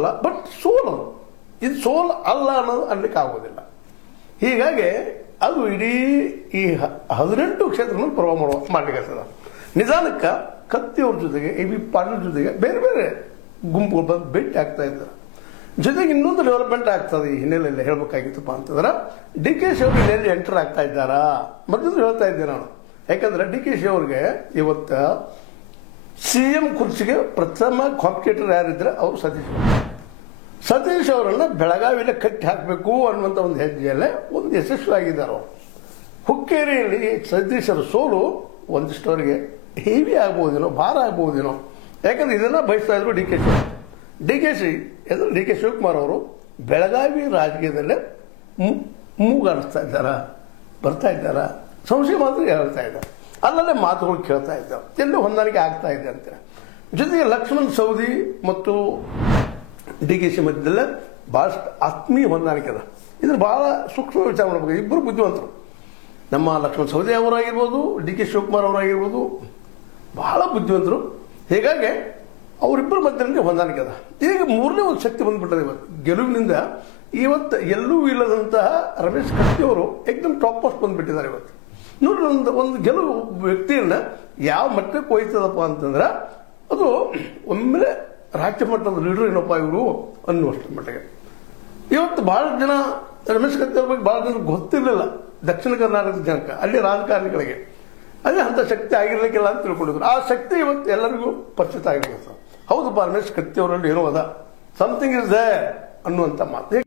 ಅಲ್ಲ, ಬಟ್ ಸೋಲ್ ಅದು. ಇದು ಸೋಲ್ ಅಲ್ಲ ಅನ್ನೋದು ಅನ್ಲಿಕ್ಕೆ ಆಗೋದಿಲ್ಲ. ಹೀಗಾಗಿ ಅದು ಇಡೀ ಈ 18 ಕ್ಷೇತ್ರಗಳನ್ನು ಪ್ರಭಾವ ಮಾಡ್ಲಿಕ್ಕೆ ನಿಧಾನಕ್ಕೆ ಕತ್ತಿಯವ್ರ ಜೊತೆಗೆ ಎ ಬಿ ಪಾಟೀಲ್ ಜೊತೆಗೆ ಬೇರೆ ಬೇರೆ ಗುಂಪುಗಳು ಬಂದು ಭೇಟಿ ಆಗ್ತಾ ಇದ್ದಾರೆ. ಜೊತೆಗೆ ಇನ್ನೊಂದು ಡೆವಲಪ್ಮೆಂಟ್ ಆಗ್ತದೆ ಈ ಹಿನ್ನೆಲೆಯಲ್ಲಿ ಹೇಳ್ಬೇಕಾಗಿತ್ತಪ್ಪ ಅಂತಂದ್ರೆ ಡಿ ಕೆ ಶಿ ಅವರು ಇಲ್ಲಿ ಎಂಟರ್ ಆಗ್ತಾ ಇದ್ದಾರಾ ಮೊದಲು ಹೇಳ್ತಾ ಇದ್ದೆ ನಾನು. ಯಾಕಂದ್ರೆ ಡಿ ಕೆ ಶಿ ಅವ್ರಿಗೆ ಇವತ್ತು CM ಕುರ್ಚಿಗೆ ಪ್ರಥಮ ಕಾಂಪಿಟೇಟರ್ ಯಾರಿದ್ರೆ ಅವರು ಸತೀಶ್ ಅವರನ್ನ ಬೆಳಗಾವಿಯಲ್ಲಿ ಕಟ್ಟಿ ಹಾಕಬೇಕು ಅನ್ನುವಂಥ ಒಂದು ಹೆಜ್ಜೆಯಲ್ಲೇ ಒಂದು ಯಶಸ್ವಿಯಾಗಿದ್ದಾರೆ ಅವರು. ಹುಕ್ಕೇರಿಯಲ್ಲಿ ಸತೀಶರ ಸೋಲು ಒಂದಿಷ್ಟವರಿಗೆ ಹೆವಿ ಆಗ್ಬೋದೇನೋ, ಭಾರ ಆಗ್ಬೋದೇನೋ. ಯಾಕಂದ್ರೆ ಇದನ್ನ ಬಯಸ್ತಾ ಇದ್ರು ಡಿ ಕೆ ಶಿವಕುಮಾರ್ ಅವರು ಬೆಳಗಾವಿ ರಾಜಕೀಯದಲ್ಲೇ ಮೂಗಾಡಿಸ್ತಾ ಇದ್ದಾರ, ಬರ್ತಾ ಇದ್ದಾರ, ಸಂಶಯ ಮಾತ್ರ ಹೇಳ್ತಾ ಇದ್ದಾರೆ, ಅಲ್ಲಲ್ಲೇ ಮಾತುಗಳು ಕೇಳ್ತಾ ಇದ್ದಾರೆ, ಎಲ್ಲೂ ಹೊಂದಾಣಿಕೆ ಆಗ್ತಾ ಇದೆ ಅಂತ. ಜೊತೆಗೆ ಲಕ್ಷ್ಮಣ್ ಸವದಿ ಮತ್ತು ಡಿ ಕೆ ಶಿ ಮಧ್ಯದಲ್ಲೇ ಬಹಳಷ್ಟು ಆತ್ಮೀಯ ಹೊಂದಾಣಿಕೆ ಅದ. ಇದನ್ನು ಬಹಳ ಸೂಕ್ಷ್ಮ ವಿಚಾರ ಮಾಡಬೇಕು. ಇಬ್ಬರು ಬುದ್ಧಿವಂತರು, ನಮ್ಮ ಲಕ್ಷ್ಮಣ್ ಸವದಿ ಅವರಾಗಿರ್ಬೋದು, ಡಿ ಕೆ ಶಿವಕುಮಾರ್ ಅವರಾಗಿರ್ಬೋದು, ಬಹಳ ಬುದ್ಧಿವಂತರು. ಹೀಗಾಗಿ ಅವರಿಬ್ಬರ ಮಧ್ಯದಲ್ಲಿ ಹೊಂದಾಣಿಕೆ ಅದ. ಈಗ ಮೂರನೇ ಒಂದು ಶಕ್ತಿ ಬಂದ್ಬಿಟ್ಟದೆ ಇವತ್ತು ಗೆಲುವಿನಿಂದ. ಇವತ್ತು ಎಲ್ಲೂ ಇಲ್ಲದಂತಹ ರಮೇಶ್ ಕತ್ತಿ ಅವರು ಏಕದಮ್ ಟಾಪ್ ಪೋಸ್ಟ್ ಬಂದ್ಬಿಟ್ಟಿದ್ದಾರೆ ಇವತ್ತು. ನೋಡ್ರಿ, ಒಂದು ಗೆಲುವು ವ್ಯಕ್ತಿಯನ್ನ ಯಾವ ಮಟ್ಟಕ್ಕೆ ಹೋಯ್ತದಪ್ಪ ಅಂತಂದ್ರೆ ಅದು ಒಮ್ಮೆಲೆ ರಾಜ್ಯ ಮಟ್ಟದ ಲೀಡರ್ ಏನಪ್ಪ ಇವರು ಅನ್ನುವಷ್ಟು ಮಟ್ಟಿಗೆ. ಇವತ್ತು ಬಹಳ ಜನ ರಮೇಶ್ ಕತ್ತಿ ಅವ್ರ ಬಗ್ಗೆ ಬಹಳ ಜನ ಗೊತ್ತಿರಲಿಲ್ಲ ದಕ್ಷಿಣ ಕರ್ನಾಟಕದ ಜನಕ್ಕೆ, ಅಲ್ಲಿ ರಾಜಕಾರಣಿಗಳಿಗೆ. ಅದೇ ಅಂತ ಶಕ್ತಿ ಆಗಿರ್ಲಿಕ್ಕಿಲ್ಲ ಅಂತ ತಿಳ್ಕೊಂಡಿದ್ರು. ಆ ಶಕ್ತಿ ಇವತ್ತು ಎಲ್ಲರಿಗೂ ಪರಿಚಿತ ಆಗಿರ್ಬೇಕು. ಹೌದಪ್ಪ, ರಮೇಶ್ ಕತ್ತಿ ಅವರಲ್ಲಿ ಏನೋ ಅದ, ಸಮಥಿಂಗ್ ಇಸ್ ದೇರ್ ಅನ್ನುವಂಥ ಮಾತು.